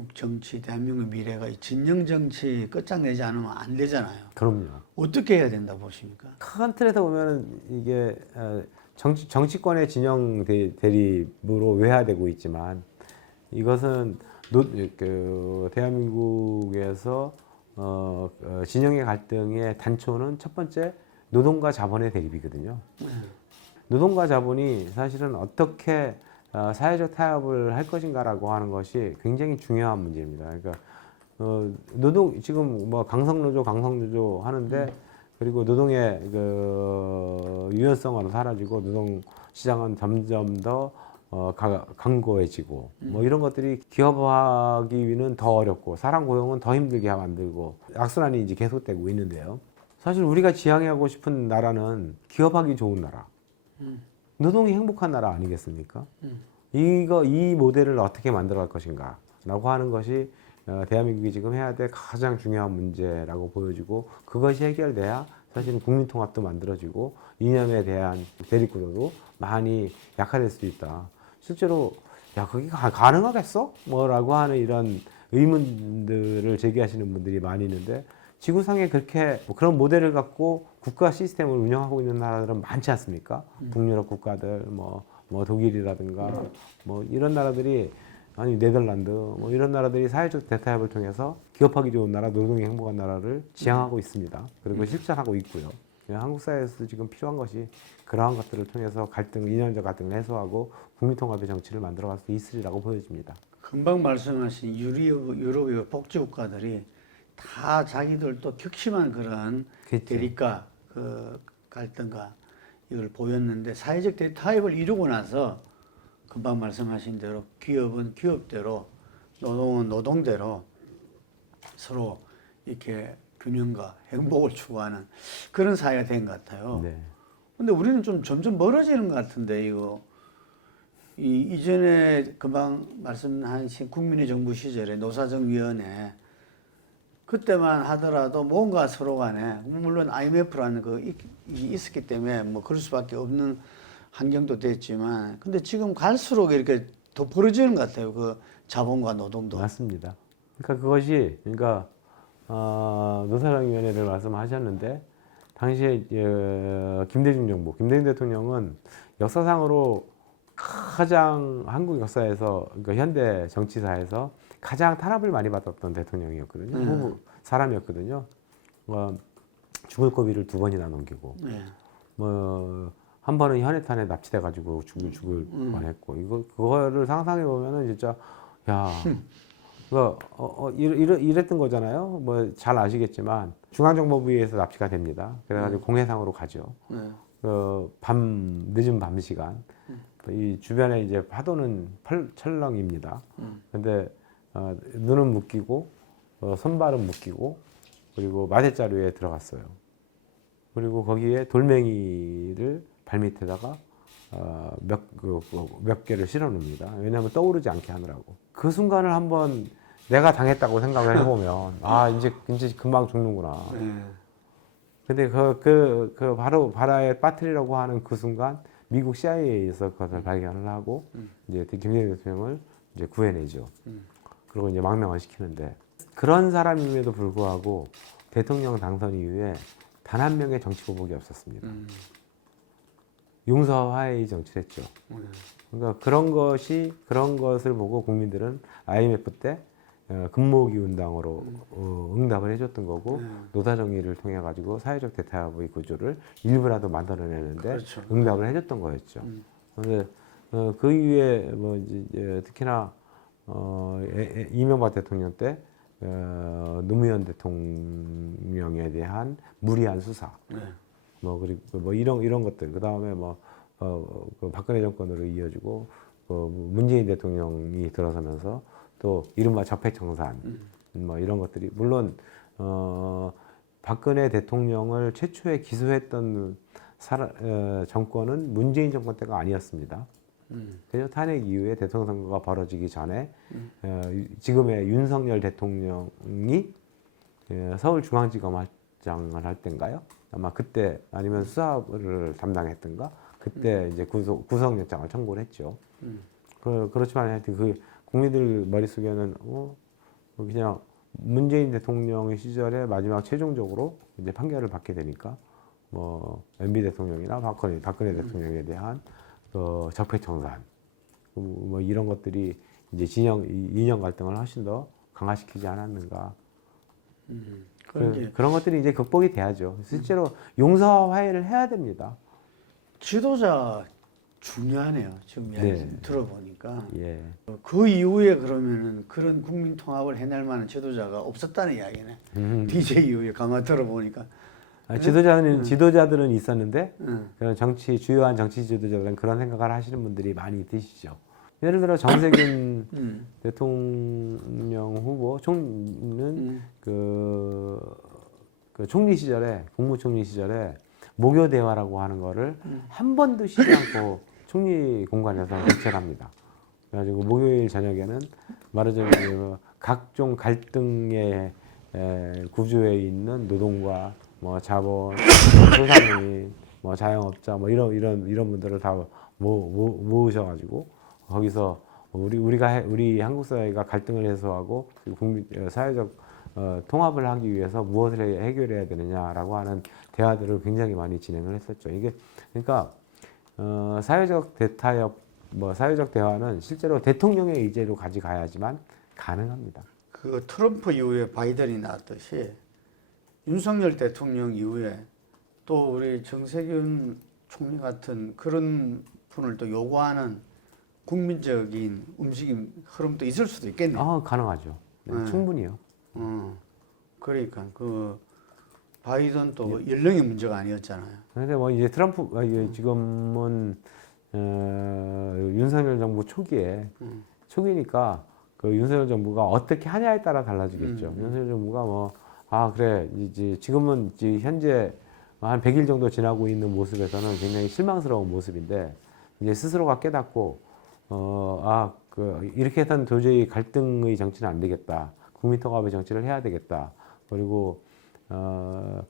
대한민국 정치, 대한민국 미래가 이 진영 정치 끝장내지 않으면 안 되잖아요. 그럼요. 어떻게 해야 된다 보십니까? 큰 틀에서 보면은 이게 어, 정치, 정치권의 진영 대, 대립으로 외화되고 있지만 이것은 노, 그 대한민국에서 어, 어, 진영의 갈등의 단초는 첫 번째 노동과 자본의 대립이거든요. 노동과 자본이 사실은 어떻게 어, 사회적 타협을 할 것인가라고 하는 것이 굉장히 중요한 문제입니다. 그러니까 어, 노동 지금 뭐 강성노조 강성노조 하는데 그리고 노동의 그 유연성은 사라지고 노동 시장은 점점 더 어, 가, 강고해지고 뭐 이런 것들이 기업화하기는 더 어렵고 사람 고용은 더 힘들게 만들고 악순환이 이제 계속되고 있는데요. 사실 우리가 지향하고 싶은 나라는 기업하기 좋은 나라, 노동이 행복한 나라 아니겠습니까? 이거 이 모델을 어떻게 만들어 갈 것인가라고 하는 것이 어, 대한민국이 지금 해야 될 가장 중요한 문제라고 보여지고 그것이 해결돼야 사실은 국민통합도 만들어지고 이념에 대한 대립구도도 많이 약화될 수 있다. 실제로 야 그게 가, 가능하겠어? 뭐라고 하는 이런 의문들을 제기하시는 분들이 많이 있는데 지구상에 그렇게 뭐 그런 모델을 갖고 국가 시스템을 운영하고 있는 나라들은 많지 않습니까? 북유럽 국가들 뭐, 뭐 독일이라든가 뭐 이런 나라들이 아니 네덜란드 뭐 이런 나라들이 사회적 대타협을 통해서 기업하기 좋은 나라, 노동이 행복한 나라를 지향하고 있습니다. 그리고 실천하고 있고요. 한국 사회에서 지금 필요한 것이 그러한 것들을 통해서 갈등, 이념적 갈등을 해소하고 국민통합의 정치를 만들어갈 수 있으리라고 보여집니다. 금방 말씀하신 유럽, 유럽의 복지 국가들이 다 자기들도 격심한 그런 그렇죠. 대립과 그 갈등과 이걸 보였는데 사회적 대- 타협을 이루고 나서 금방 말씀하신 대로 기업은 기업대로 노동은 노동대로 서로 이렇게 균형과 행복을 추구하는 그런 사회가 된 것 같아요. 네. 근데 우리는 좀 점점 멀어지는 것 같은데 이거 이 이전에 금방 말씀하신 국민의 정부 시절에 노사정위원회 그때만 하더라도 뭔가 서로 간에 물론 IMF라는 그 있었기 때문에 뭐 그럴 수밖에 없는 환경도 됐지만 근데 지금 갈수록 이렇게 더 벌어지는 것 같아요 그 자본과 노동도 맞습니다. 그러니까 그것이 그러니까 어, 노사정위원회를 말씀하셨는데 당시에 어, 김대중 정부, 김대중 대통령은 역사상으로 가장 한국 역사에서 그러니까 현대 정치사에서 가장 탄압을 많이 받았던 대통령이었거든요. 음. 후보 사람이었거든요. 뭐 죽을 고비를 두 번이나 넘기고 네. 뭐한 번은 현해탄에 납치돼 가지고 죽을 죽을 뻔했고 이거 그거를 상상해 보면은 진짜 야 뭐, 어, 어, 이러, 이러, 이랬던 거잖아요. 뭐, 잘 아시겠지만, 중앙정보부에서 납치가 됩니다. 그래가지고 공해상으로 가죠. 네. 그, 밤, 늦은 밤 시간. 이 주변에 이제 파도는 펄, 철렁입니다. 음. 근데, 어, 눈은 묶이고, 어, 손발은 묶이고, 그리고 마대자루에 들어갔어요. 그리고 거기에 돌멩이를 발밑에다가 어, 몇, 그, 그, 몇 개를 실어 놓습니다. 왜냐하면 떠오르지 않게 하느라고. 그 순간을 한번 내가 당했다고 생각을 해보면, 아, 이제, 이제 금방 죽는구나. 네. 근데 그, 그, 그 바로 바다에 빠뜨리려고 하는 그 순간 미국 CIA에서 그것을 발견을 하고, 이제 김대중 대통령을 이제 구해내죠. 그리고 이제 망명을 시키는데, 그런 사람임에도 불구하고 대통령 당선 이후에 단 한 명의 정치 보복이 없었습니다. 음. 용서와 화해의 정치를 했죠. 네. 그러니까 그런 것이 그런 것을 보고 국민들은 IMF 때 어, 금모기 운동으로 어, 응답을 해줬던 거고 음. 노사 정의를 통해 가지고 사회적 대타협의 구조를 일부라도 만들어내는데 그렇죠. 응답을 해줬던 거였죠. 음. 그런데 어, 그 이후에 뭐 이제 예, 특히나 어, 이명박 대통령 때 어, 노무현 대통령에 대한 무리한 수사 네. 뭐 그리고 뭐 이런 이런 것들 그 다음에 뭐 어, 그 박근혜 정권으로 이어지고 그 문재인 대통령이 들어서면서 또 이른바 적폐 청산 뭐 이런 것들이 물론 어, 박근혜 대통령을 최초에 기소했던 사라, 어, 정권은 문재인 정권 때가 아니었습니다. 음. 그래서 탄핵 이후에 대통령 선거가 벌어지기 전에 어, 유- 지금의 윤석열 대통령이 예, 서울중앙지검장을 할 때인가요? 아마 그때 아니면 수사를 담당했던가 그때 이제 구속, 구속영장을 청구를 했죠. 음. 그, 그렇지만 하여튼 그 국민들 머릿속에는 어, 그냥 문재인 대통령 시절에 마지막 최종적으로 이제 판결을 받게 되니까 뭐 MB 대통령이나 박근혜, 박근혜 대통령에 대한 그 적폐청산 뭐 이런 것들이 이제 진영 이- 이념 갈등을 훨씬 더 강화시키지 않았는가 그런 그, 게 그런 것들이 이제 극복이 돼야죠. 실제로 용서와 화해를 해야 됩니다. 지도자 중요하네요. 지금 이야기 네. 들어보니까 예. 그 이후에 그러면은 그런 국민 통합을 해낼 만한 지도자가 없었다는 이야기네. 음. DJ 이후에 가만 들어보니까. 아, 지도자는 지도자들은 있었는데 응. 그런 정치 주요한 정치 지도자들은 그런 생각을 하시는 분들이 많이 계시죠. 예를 들어 정세균 음. 대통령 후보 총리는 음. 그, 그 총리 시절에 국무총리 시절에 목요 대화라고 하는 거를 한 번도 쉬지 않고 총리 공간에서 개최합니다. 그래가지고 목요일 저녁에는 말하자면 그 각종 갈등의 에, 구조에 있는 노동과 뭐 자본, 소상인, 뭐 자영업자 뭐 이런 이런 이런 분들을 다 모, 모, 모 으셔가지고 거기서 우리 우리가 해- 우리 한국 사회가 갈등을 해소하고 국민 어, 사회적 어, 통합을 하기 위해서 무엇을 해- 해결해야 되느냐라고 하는 대화들을 굉장히 많이 진행을 했었죠. 이게 그러니까 어, 사회적 대타협 뭐 사회적 대화는 실제로 대통령의 의제로 가져가야지만 가능합니다. 그 트럼프 이후에 바이든이 나왔듯이 윤석열 대통령 이후에 또 우리 정세균 총리 같은 그런 분을 또 요구하는 국민적인 움직임 흐름도 있을 수도 있겠네요. 아 가능하죠. 네, 네. 충분히요. 어, 그러니까 그 바이든 또 예. 연령의 문제가 아니었잖아요. 그런데 뭐 이제 트럼프 아, 이게 지금은 어, 윤석열 정부 초기에 음. 초기니까 그 윤석열 정부가 어떻게 하냐에 따라 달라지겠죠. 음. 윤석열 정부가 뭐 아 그래 이제 지금은 이제 현재 한 100일 정도 지나고 있는 모습에서는 굉장히 실망스러운 모습인데 이제 스스로가 깨닫고 어, 어아 그 이렇게 해서는 도저히 갈등의 정치는 안 되겠다. 국민 통합의 정치를 해야 되겠다. 그리고 어뭐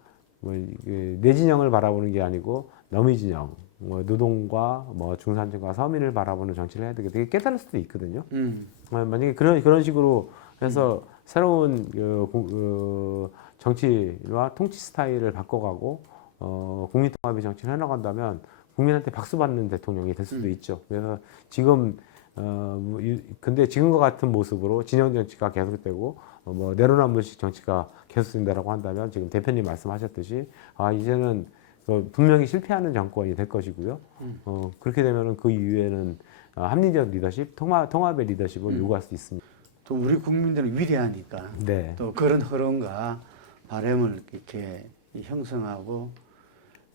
내 진영을 바라보는 게 아니고 너미 진영, 뭐 노동과 뭐 중산층과 서민을 바라보는 정치를 해야 되겠다. 이게 깨달을 수도 있거든요. 음. 어, 만약에 그런 그런 식으로 해서 새로운 그, 공- 그 정치와 통치 스타일을 바꿔가고 어, 국민 통합의 정치를 해나간다면 국민한테 박수 받는 대통령이 될 수도 있죠. 그래서 지금 어, 뭐 이- 근데 지금과 같은 모습으로 진영 정치가 계속되고 어, 뭐 내로남불식 정치가 계속된다라고 한다면 지금 대표님 말씀하셨듯이 아 이제는 그 분명히 실패하는 정권이 될 것이고요. 어, 그렇게 되면은 그 이후에는 어, 합리적 리더십, 통합, 통합의 리더십을 요구할 수 있습니다. 또 우리 국민들은 위대하니까 네. 또 그런 흐름과 바램을 이렇게 형성하고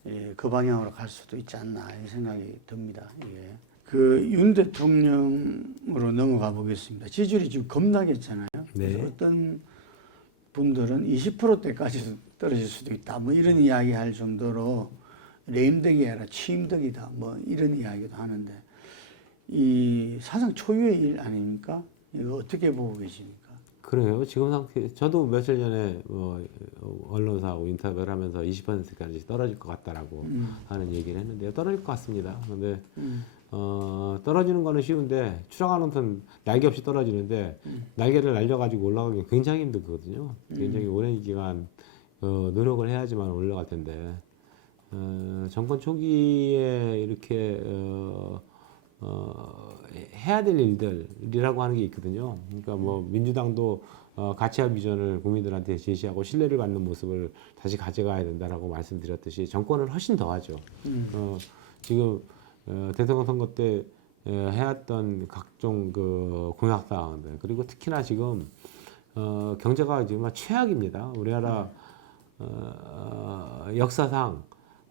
예, 그 방향으로 갈 수도 있지 않나 이 생각이 듭니다. 예. 그윤 대통령으로 넘어가 보겠습니다. 지지율이 지금 겁나겠잖아요. 그래서 네. 어떤 분들은 20%대까지도 떨어질 수도 있다. 뭐 이런 이야기 할 정도로 레임덕이 아니라 취임덕이다. 뭐 이런 이야기도 하는데 이 사상 초유의 일 아닙니까? 이거 어떻게 보고 계십니까? 그래요. 지금 상태, 저도 며칠 전에 뭐 언론사하고 인터뷰를 하면서 20%까지 떨어질 것 같다라고 음. 하는 얘기를 했는데요. 떨어질 것 같습니다. 근데 음. 어, 떨어지는 거는 쉬운데 추락하는 건 날개 없이 떨어지는데 날개를 날려가지고 올라가기 굉장히 힘들거든요. 굉장히 오랜 기간 어, 노력을 해야지만 올라갈 텐데 어, 정권 초기에 이렇게 어, 어, 해야 될 일들이라고 하는 게 있거든요. 그러니까 뭐 민주당도 어, 가치와 비전을 국민들한테 제시하고 신뢰를 갖는 모습을 다시 가져가야 된다라고 말씀드렸듯이 정권을 훨씬 더 하죠. 음. 어, 지금 어, 대통령 선거 때 에, 해왔던 각종 그 공약 사항들 그리고 특히나 지금 어, 경제가 정말 최악입니다. 우리나라 어, 역사상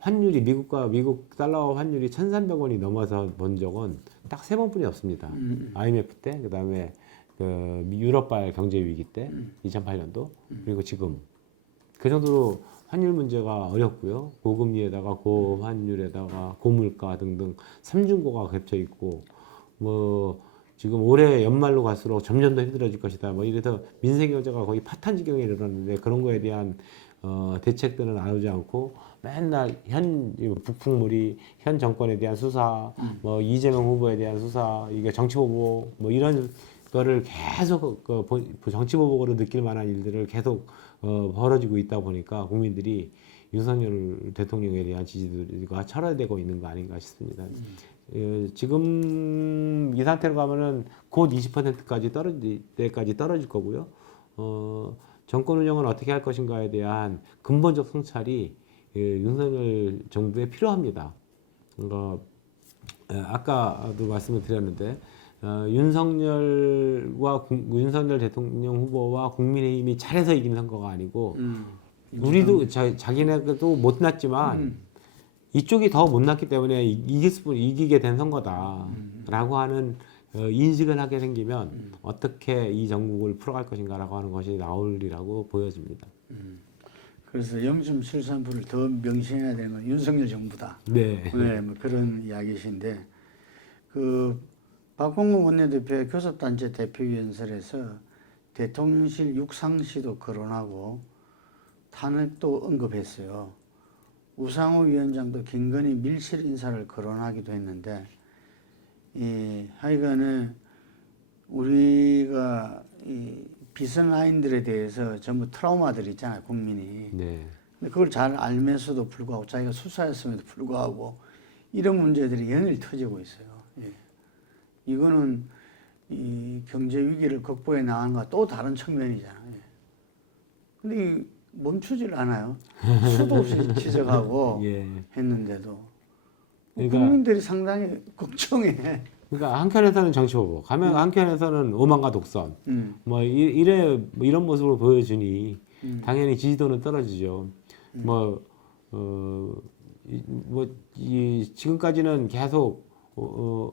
환율이 미국과 미국 달러와 환율이 1,300원이 넘어서 본 적은 딱 세 번뿐이 없습니다. 음. IMF 때, 그다음에 그 미- 유럽발 경제 위기 때, 음. 2008년도 그리고 지금 그 정도로 환율 문제가 어렵고요. 고금리에다가 고환율에다가 고물가 등등 삼중고가 겹쳐 있고 뭐 지금 올해 연말로 갈수록 점점 더 힘들어질 것이다. 뭐 이래서 민생 경제가 거의 파탄 지경에 이르렀는데 그런 거에 대한 어, 대책들은 나오지 않고 맨날 현 북풍물이 현 정권에 대한 수사, 뭐 이재명 후보에 대한 수사, 이게 정치 보복 뭐 이런 거를 계속 그 보- 정치 보복으로 느낄 만한 일들을 계속 어, 벌어지고 있다 보니까 국민들이 윤석열 대통령에 대한 지지도가 철회되고 있는 거 아닌가 싶습니다. 예, 지금 이 상태로 가면은 곧 20%까지 떨어질 때까지 떨어질 거고요. 어, 정권 운영을 어떻게 할 것인가에 대한 근본적 성찰이 예, 윤석열 정부에 필요합니다. 그러니까 에, 아까도 말씀을 드렸는데 어, 윤석열과 국- 윤석열 대통령 후보와 국민의힘이 잘해서 이긴 선거가 아니고 음. 우리도 자, 자기네도 못났지만 이쪽이 더 못났기 때문에 이- 이길 수 이기게 된 선거다라고 하는 어, 인식을 하게 생기면 어떻게 이 전국을 풀어갈 것인가라고 하는 것이 나올리라고 보여집니다. 그래서 0.73%를 더 명심해야 되는 건 윤석열 정부다. 네. 네, 뭐 그런 이야기신데 그 박홍근 원내대표의 교섭단체 대표위원설에서 대통령실 육상시도 거론하고 탄핵도 언급했어요. 우상호 위원장도 김건희 밀실 인사를 거론하기도 했는데 이 하여간에 우리가 이 비선 라인들에 대해서 전부 트라우마들 있잖아요 국민이 네. 근데 그걸 잘 알면서도 불구하고 자기가 수사했음에도 불구하고 이런 문제들이 연일 터지고 있어요. 예. 이거는 이 경제 위기를 극복해 나가는 것과 또 다른 측면이잖아요. 예. 근데 이 멈추질 않아요. 수도 없이 지적하고 예. 했는데도 그러니까- 국민들이 상당히 걱정해. 그러니까 한켠에서는 정치 보복, 하면 한켠에서는 오만과 독선, 음, 뭐 이- 이래 뭐 이런 모습을 보여주니 음. 당연히 지지도는 떨어지죠. 뭐, 어, 뭐, 이, 지금까지는 계속, 어, 어,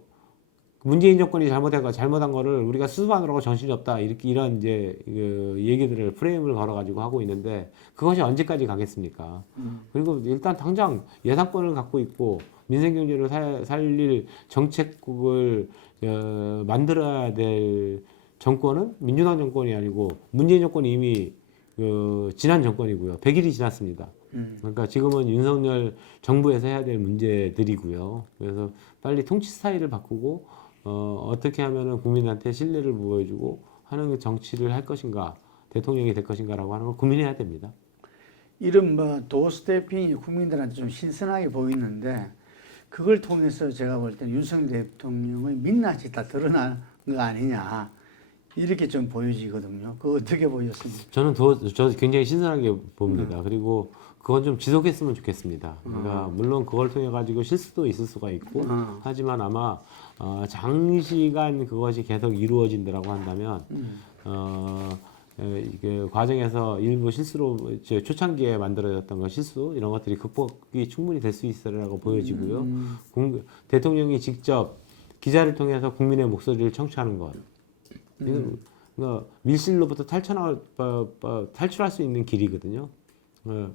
문재인 정권이 잘못한 거, 잘못한 거를 우리가 수습하느라고 정신이 없다. 이렇게, 이런 이제, 그 얘기들을 프레임을 걸어가지고 하고 있는데, 그것이 언제까지 가겠습니까? 음. 그리고 일단 당장 예산권을 갖고 있고, 민생 경제를 살, 살릴 정책국을, 어, 만들어야 될 정권은 민주당 정권이 아니고, 문재인 정권이 이미 그 지난 정권이고요. 100일이 지났습니다. 음. 그러니까 지금은 윤석열 정부에서 해야 될 문제들이고요. 그래서 빨리 통치 스타일을 바꾸고 어, 어떻게 하면은 국민한테 신뢰를 보여주고 하는 정치를 할 것인가, 대통령이 될 것인가라고 하는 걸 고민해야 됩니다. 이른바 도스태핑이 국민들한테 좀 신선하게 보이는데 그걸 통해서 제가 볼 때는 윤석열 대통령의 민낯이 다 드러난 거 아니냐 이렇게 좀 보여지거든요. 그거 어떻게 보였습니까? 저는 더, 저 굉장히 신선하게 봅니다. 그리고 그건 좀 지속했으면 좋겠습니다. 그러니까 물론 그걸 통해 가지고 실수도 있을 수가 있고 음. 하지만 아마 어, 장시간 그것이 계속 이루어진다라고 한다면 음. 어, 에, 이게 과정에서 일부 실수로 저 초창기에 만들어졌던 거 실수 이런 것들이 극복이 충분히 될 수 있으라고 보여지고요. 음. 국- 대통령이 직접 기자를 통해서 국민의 목소리를 청취하는 것. 이건 그러니까 밀실로부터 탈출할 탈출할 수 있는 길이거든요. 어,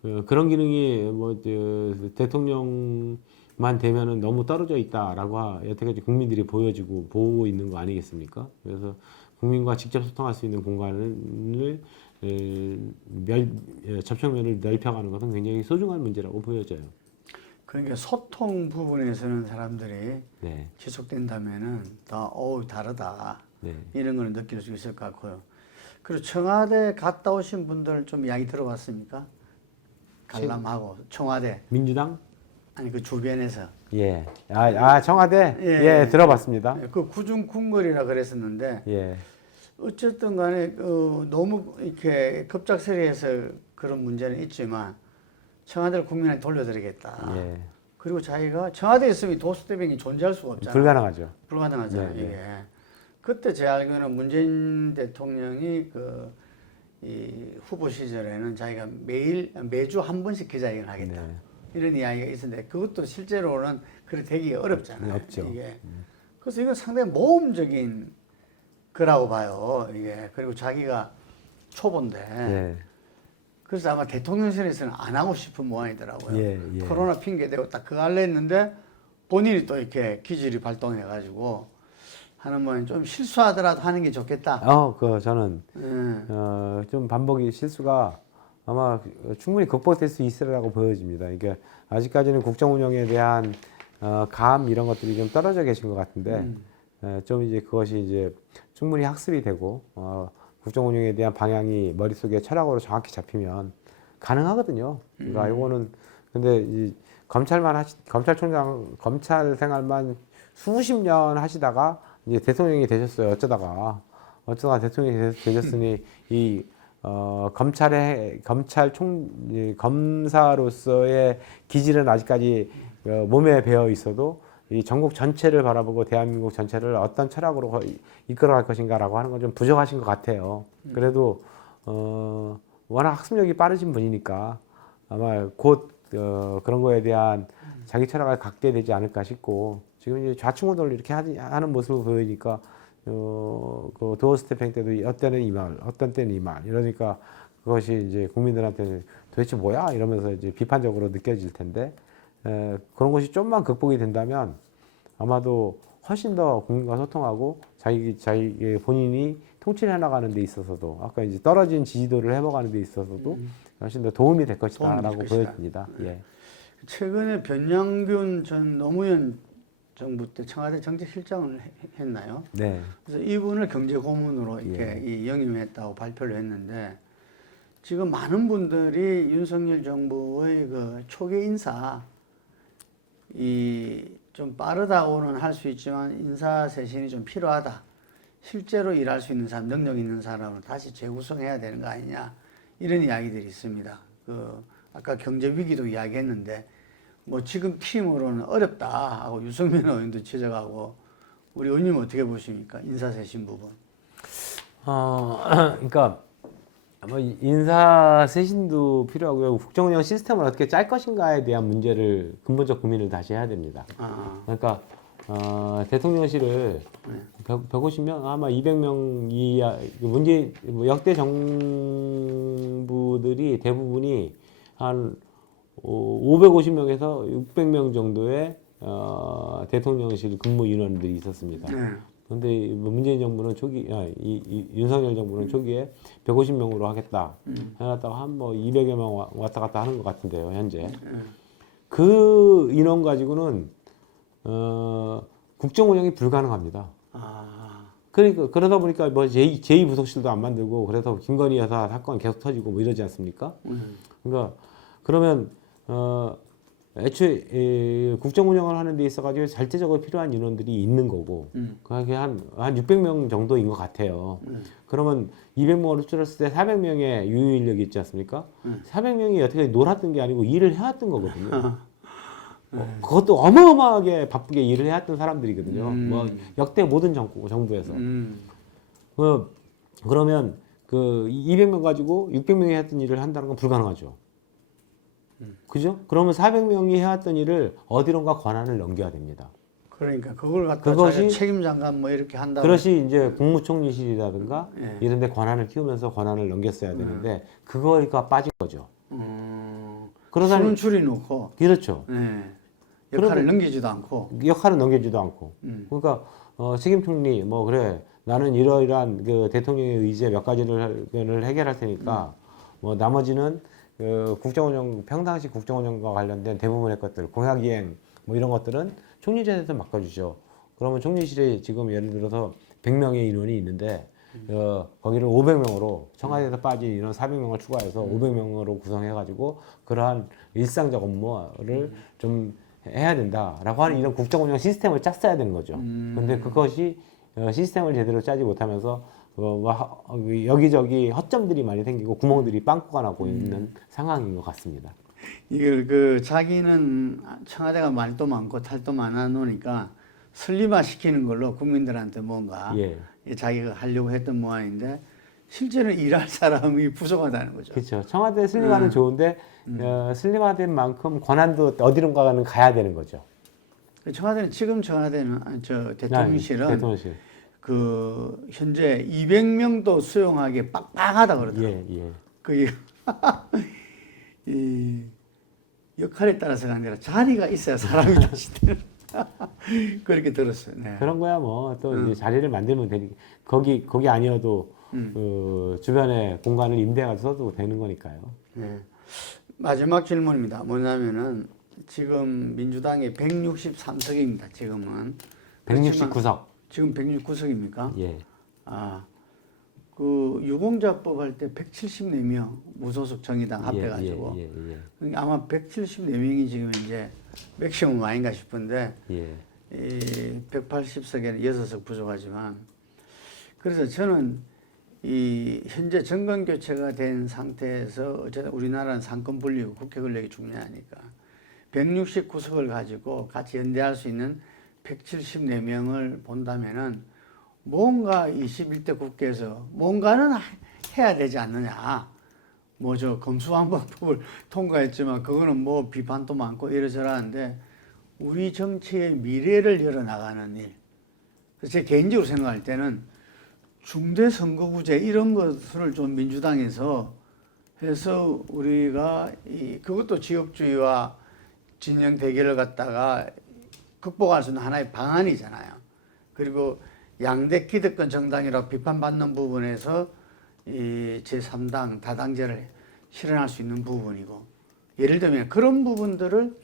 그, 그런 기능이 뭐 저, 대통령만 되면은 너무 떨어져 있다라고 하- 여태까지 국민들이 보여지고 보고 있는 거 아니겠습니까? 그래서 국민과 직접 소통할 수 있는 공간을 에, 멸, 에, 접촉면을 넓혀가는 것은 굉장히 소중한 문제라고 보여져요. 그러니까 소통 부분에서는 사람들이 네, 지속된다면은 더 어우 다르다 네. 이런 거는 느낄 수 있을 것 같고요. 그리고 청와대 갔다 오신 분들 좀 이야기 들어봤습니까? 관람하고 청와대 민주당? 아니 그 주변에서 예. 아, 아 청와대? 예. 예, 들어봤습니다. 그 구중 궁궐이라 그랬었는데 예. 어쨌든 간에 어, 너무 이렇게 급작스레해서 그런 문제는 있지만 청와대를 국민한테 돌려드리겠다. 예. 그리고 자기가 청와대에 있으면 도스대병이 존재할 수가 없잖아. 불가능하죠. 불가능하잖아요. 네, 네. 이게. 그때 제 알기로는 문재인 대통령이 그 이 후보 시절에는 자기가 매일 매주 한 번씩 기자회견을 하겠다. 네. 이런 이야기가 있었는데 그것도 실제로는 그렇게 되기가 어렵잖아요. 네, 없죠. 이게. 그래서 이건 상당히 모험적인 거라고 봐요. 이게 그리고 자기가 초보인데 예. 그래서 아마 대통령실에서는 안 하고 싶은 모양이더라고요. 예, 예. 코로나 핑계 대고 딱 그거 할래 했는데 본인이 또 이렇게 기질이 발동해가지고 하는 모양 좀 실수하더라도 하는 게 좋겠다. 어, 그 저는 예. 어, 좀 반복이 실수가 아마 충분히 극복될 수 있으리라고 보여집니다. 이게 아직까지는 국정 운영에 대한 어, 감 이런 것들이 좀 떨어져 계신 것 같은데 에, 좀 이제 그것이 이제 충분히 학습이 되고 어, 국정 운영에 대한 방향이 머릿속에 철학으로 정확히 잡히면 가능하거든요. 그러니까 이거는 근데 이 검찰만 하시, 검찰총장 검찰 생활만 수십 년 하시다가 이제 대통령이 되셨어요. 어쩌다가 어쩌다가 대통령이 되- 되셨으니 이 어, 검찰의 검찰총 이 검사로서의 기질은 아직까지 어, 몸에 배어 있어도 이 전국 전체를 바라보고 대한민국 전체를 어떤 철학으로 거- 이끌어갈 것인가라고 하는 건 좀 부족하신 것 같아요. 그래도 어, 워낙 학습력이 빠르신 분이니까 아마 곧 어, 그런 거에 대한 자기 철학을 갖게 되지 않을까 싶고 지금 이제 좌충우돌 이렇게 하지- 하는 모습을 보이니까 어, 그 도어 스태핑 때도 어때는 이 말, 어떤 때는 이 말 이러니까 그것이 이제 국민들한테 도대체 뭐야 이러면서 이제 비판적으로 느껴질 텐데 에, 그런 것이 좀만 극복이 된다면 아마도 훨씬 더 국민과 소통하고 자기 자기 본인이 통치를 해나가는 데 있어서도 아까 이제 떨어진 지지도를 해먹는 데 있어서도 훨씬 더 도움이 될 음. 것이다라고 것이다. 보여집니다. 예. 최근에 변양균 전 노무현 정부 때 청와대 정책실장을 해- 했나요? 네. 그래서 이분을 경제 고문으로 이렇게 예. 이 영임했다고 발표를 했는데 지금 많은 분들이 윤석열 정부의 그 초기 인사 이 좀 빠르다고는 할 수 있지만 인사 쇄신이 좀 필요하다. 실제로 일할 수 있는 사람, 능력 있는 사람을 다시 재구성해야 되는 거 아니냐 이런 이야기들이 있습니다. 그 아까 경제 위기도 이야기했는데 뭐 지금 팀으로는 어렵다 하고 유승민 의원도 지적하고 우리 의원님 어떻게 보십니까 인사 쇄신 부분? 어, 그러니까 뭐 인사 쇄신도 필요하고요. 국정운영 시스템을 어떻게 짤 것인가에 대한 문제를 근본적 고민을 다시 해야 됩니다. 아, 그러니까 어, 대통령실을 네. 100, 150명 아마 200명 이하 그 문재 뭐 역대 정부들이 대부분이 한 550명에서 600명 정도의 어, 대통령실 근무 인원들이 있었습니다. 네. 그런데 뭐 문재인 정부는 초기 아, 이, 이 윤석열 정부는 초기에 150명으로 하겠다 해놨다가 한 뭐 200여 명 와- 왔다 갔다 하는 것 같은데요 현재 그 인원 가지고는 어, 국정 운영이 불가능합니다. 아, 그러니까 그러다 보니까 뭐 제2, 제2 부속실도 안 만들고 그래서 김건희 여사 사건 계속 터지고 뭐 이러지 않습니까? 음, 그러니까 그러면 어 애초에 에, 국정 운영을 하는 데 있어 가지고 절대적으로 필요한 인원들이 있는 거고 음. 그게 한한 600명 정도인 것 같아요. 음. 그러면 200명으로 줄였을 때 400명의 유효 인력이 있지 않습니까? 음. 400명이 어떻게 놀았던 게 아니고 일을 해왔던 거거든요. 네. 어, 그것도 어마어마하게 바쁘게 일을 해왔던 사람들이거든요. 음. 뭐 역대 모든 정부, 정부에서. 음, 그 그러면 그 200명 가지고 600명이 했던 일을 한다는 건 불가능하죠. 그죠? 그러면 400명이 해왔던 일을 어디론가 권한을 넘겨야 됩니다. 그러니까 그걸 갖다 그것이- 책임 장관 뭐 이렇게 한다고. 그것이 이제 국무총리실이라든가 예. 이런 데 권한을 키우면서 권한을 넘겼어야 되는데 그거가 빠진 거죠. 음, 그러다 수는 줄이 놓고, 그렇죠. 예, 역할을 넘기지도 않고. 역할을 넘겨주지도 않고. 음. 그러니까 어, 책임 총리 뭐 그래 나는 이러이러한 그 대통령의 의지에 몇 가지를 을 해결할 테니까 뭐 나머지는 그 국정운영 평상시 국정운영과 관련된 대부분의 것들 공약 이행 뭐 이런 것들은 총리실에서 맡겨주죠. 그러면 총리실에 지금 예를 들어서 100명의 인원이 있는데 어, 거기를 500명으로 청와대에서 빠진 인원 400명을 추가해서 500명으로 구성해가지고 그러한 일상적 업무를 좀 해야 된다라고 하는 이런 국정운영 시스템을 짰어야 되는 거죠. 근데 그것이 어, 시스템을 제대로 짜지 못하면서 여기저기 허점들이 많이 생기고 구멍들이 빵꾸가 나고 있는 상황인 것 같습니다. 이걸 그 자기는 청와대가 말도 많고 탈도 많아 놓으니까 슬림화 시키는 걸로 국민들한테 뭔가 예. 이 자기가 하려고 했던 모양인데 실제는 일할 사람이 부족하다는 거죠. 그렇죠. 청와대 슬림화는 좋은데 어, 슬림화된 만큼 권한도 어디론가는 가야 되는 거죠. 청와대는 지금 청와대는 아, 저 대통령실은 아, 대통령실. 그 현재 200명도 수용하기 빡빡하다 그러더라고요. 예, 예. 그게 이 역할에 따라서가 아니라 자리가 있어야 사람이 다시 되는 그렇게 들었어요. 네. 그런 거야 뭐또 이제 자리를 만들면 되니 거기 거기 아니어도 그 주변에 공간을 임대해서 써도 되는 거니까요. 네. 마지막 질문입니다. 뭐냐면은 지금 민주당이 163석입니다. 지금은 169석. 지금 169석입니까? 예. 아, 그 유공자법 할 때 174명 무소속 정의당 합해가지고 예, 예, 예, 그러니까 아마 174명이 지금 이제 맥시멈 아닌가 싶은데 예. 이 180석에는 6석 부족하지만 그래서 저는 이 현재 정권 교체가 된 상태에서 어쨌든 우리나라는 상권 분리고 국회 권력이 중요하니까 169석을 가지고 같이 연대할 수 있는 174명을 본다면은 뭔가 21대 국회에서 뭔가는 하- 해야 되지 않느냐. 뭐 저 검수완박법을 통과했지만 그거는 뭐 비판도 많고 이러저러한데 우리 정치의 미래를 열어나가는 일. 제 개인적으로 생각할 때는 중대 선거구제 이런 것을 좀 민주당에서 해서 우리가 이 그것도 지역주의와 진영 대결을 갖다가 극복할 수 있는 하나의 방안이잖아요. 그리고 양대 기득권 정당이라고 비판받는 부분에서 이 제3당 다당제를 실현할 수 있는 부분이고 예를 들면 그런 부분들을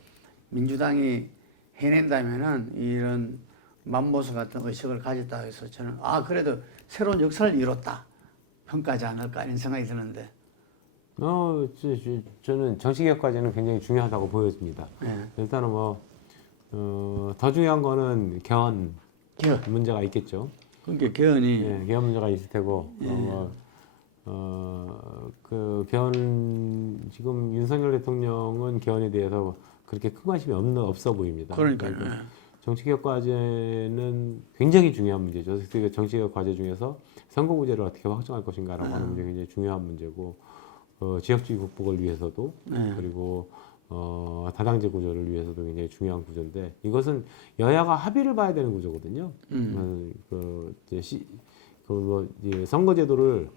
민주당이 해낸다면은 이런 맘모스 같은 의식을 가졌다 해서 저는 아 그래도 새로운 역사를 이뤘다 평가하지 않을까 이런 생각이 드는데 어, 저, 저, 저는 정치개혁 과제는 굉장히 중요하다고 보여집니다. 네. 일단은 뭐, 어, 더 중요한 거는 개헌 개헌 문제가 있겠죠. 그러니까 개헌이 예, 개헌 문제가 있을 테고, 어, 뭐, 어, 그 개헌, 지금 윤석열 대통령은 개헌에 대해서 그렇게 큰 관심이 없는, 없어 보입니다. 그러니까요. 그리고 정치개혁 과제는 굉장히 중요한 문제죠. 그래서 정치개혁 과제 중에서 선거구제를 어떻게 확정할 것인가라고 하는 문제 가 굉장히 중요한 문제고, 어, 지역주의 극복을 위해서도 네. 그리고 어, 다당제 구조를 위해서도 굉장히 중요한 구조인데 이것은 여야가 합의를 봐야 되는 구조거든요. 음. 어, 그 이제 시, 그뭐 이제 선거제도를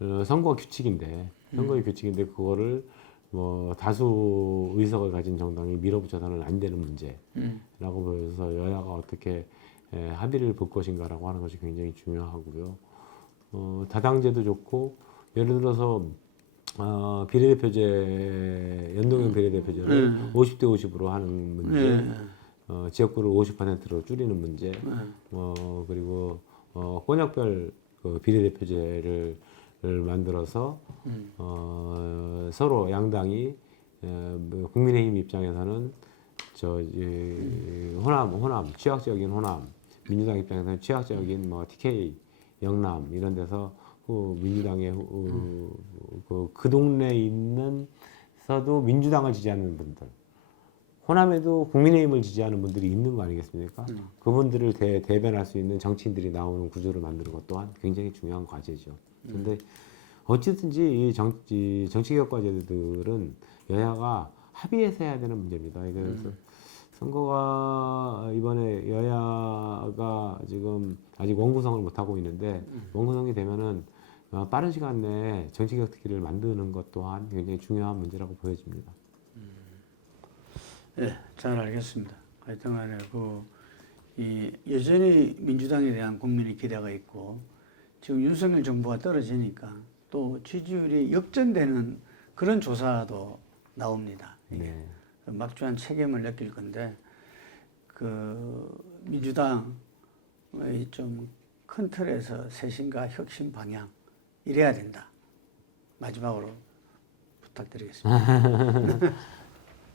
어, 선거 규칙인데 선거의 규칙인데 그거를 뭐 다수 의석을 가진 정당이 밀어붙여서는 안 되는 문제라고 음. 보여서 여야가 어떻게 에, 합의를 볼 것인가라고 하는 것이 굉장히 중요하고요. 어, 다당제도 좋고 예를 들어서 어, 비례대표제 연동형 비례대표제를 음. 50대 50으로 하는 문제, 네. 어, 지역구를 50%로 줄이는 문제, 네. 어, 그리고 어, 권역별 그 비례대표제를 를 만들어서 음. 어, 서로 양당이 어, 뭐 국민의힘 입장에서는 저 이제 호남 호남 취약적인 호남 민주당 입장에서는 취약적인 뭐 TK 영남 이런 데서 그 민주당의 후- 그, 그 동네에 있는 서도 민주당을 지지하는 분들 호남에도 국민의힘을 지지하는 분들이 있는 거 아니겠습니까? 그분들을 대, 대변할 수 있는 정치인들이 나오는 구조를 만드는 것 또한 굉장히 중요한 과제죠. 근데 어쨌든지 이 정, 이 정치개혁 과제들은 여야가 합의해서 해야 되는 문제입니다. 그래서 선거가 이번에 여야가 지금 아직 원구성을 못 하고 있는데 원구성이 되면은 어, 빠른 시간 내에 정치개혁 특위를 만드는 것 또한 굉장히 중요한 문제라고 보여집니다. 예, 잘 알겠습니다. 하여튼 간에 그, 이 여전히 민주당에 대한 국민의 기대가 있고 지금 윤석열 정부가 떨어지니까 또 지지율이 역전되는 그런 조사도 나옵니다. 네. 막중한 책임을 느낄 건데 그 민주당의 좀 큰 틀에서 쇄신과 혁신 방향 이래야 된다. 마지막으로 부탁드리겠습니다.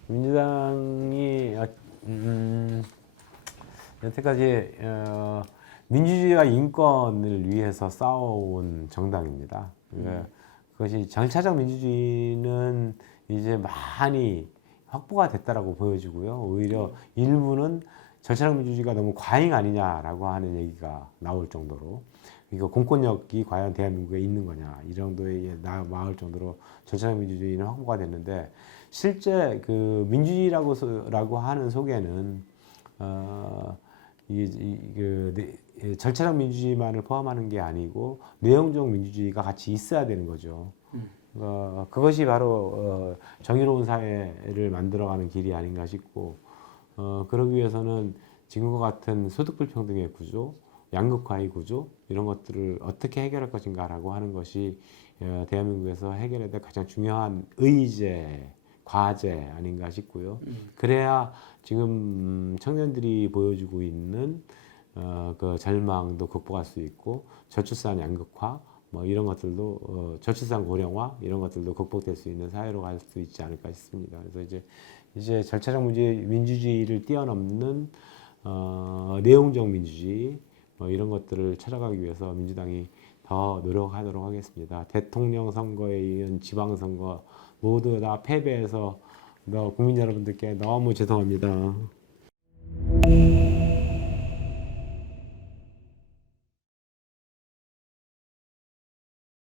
민주당이 어, 음, 여태까지 어, 민주주의와 인권을 위해서 싸워온 정당입니다. 그러니까 그것이 절차적 민주주의는 이제 많이 확보가 됐다라고 보여지고요. 오히려 일부는 절차적 민주주의가 너무 과잉 아니냐라고 하는 얘기가 나올 정도로 이거 공권력이 과연 대한민국에 있는 거냐 이 정도에 나 마을 정도로 절차적 민주주의는 확보가 됐는데 실제 그 민주주의라고 소- 라고 하는 속에는 어, 이, 이, 그, 네, 예, 절차적 민주주의만을 포함하는 게 아니고 내용적 민주주의가 같이 있어야 되는 거죠. 어, 그것이 바로 어, 정의로운 사회를 만들어가는 길이 아닌가 싶고 어, 그러기 위해서는 지금과 같은 소득 불평등의 구조, 양극화의 구조 이런 것들을 어떻게 해결할 것인가라고 하는 것이 어, 대한민국에서 해결해야 될 가장 중요한 의제, 과제 아닌가 싶고요. 그래야 지금 음, 청년들이 보여주고 있는 어, 그 절망도 극복할 수 있고 저출산 양극화 뭐 이런 것들도 어, 저출산 고령화 이런 것들도 극복될 수 있는 사회로 갈 수 있지 않을까 싶습니다. 그래서 이제 이제 절차적 문제 민주주의를 뛰어넘는 어, 내용적 민주주의 뭐 이런 것들을 찾아가기 위해서 민주당이 더 노력하도록 하겠습니다. 대통령 선거에 이은 지방선거 모두 다 패배해서 너 국민 여러분들께 너무 죄송합니다.